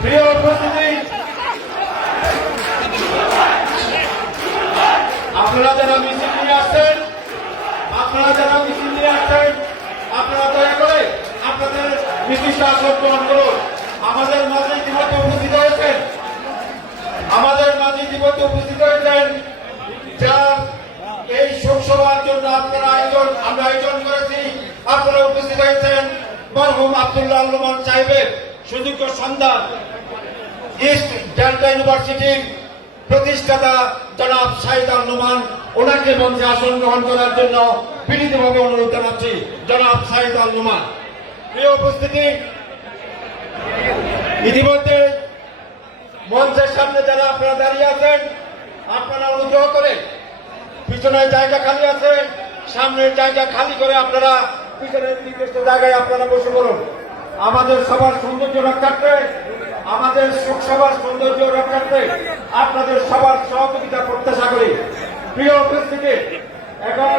প্রিয় আপনারা যারা মিছিল নিয়ে আসছেন, আপনারা যারা মিছিল নিয়ে আসছেন, আপনারা দয়া করে আপনাদের মিছিলটা আসন গ্রহণ করুন। আমাদের মাঝে ইতিমধ্যে উপস্থিত হয়েছেন। আমাদের মাঝে ইতিমধ্যে উপস্থিত শোকসভার জন্য আপনারা আয়োজন, আমরা আয়োজন করেছি। আপনারা উপস্থিত হয়েছেন মরহুম আব্দুল্লাহ আল্লমান সাহেবের সুযোগ্য সন্ধান ইস্ট ডেল্টা ইউনিভার্সিটির প্রতিষ্ঠাতা জনাব সাইদ আল ওনাকে মঞ্চে আসন গ্রহণ করার জন্য বিনীতভাবে অনুরোধ জানাচ্ছি, জনাব সাইদ আল নোমান প্রিয় উপস্থিতি, ইতিমধ্যে মঞ্চের সামনে যারা আপনারা দাঁড়িয়ে আছেন, আপনারা অনুগ্রহ করে পিছনের জায়গা খালি আছে, সামনের জায়গা খালি করে আপনারা পিছনের নির্দিষ্ট জায়গায় আপনারা বসে পড়ুন। আমাদের সবার সৌন্দর্য রক্ষার্থে, আমাদের সবার সৌন্দর্য রক্ষার্থে আপনাদের সবার সহযোগিতা প্রত্যাশা করি। প্রিয় উপস্থিতি, এখন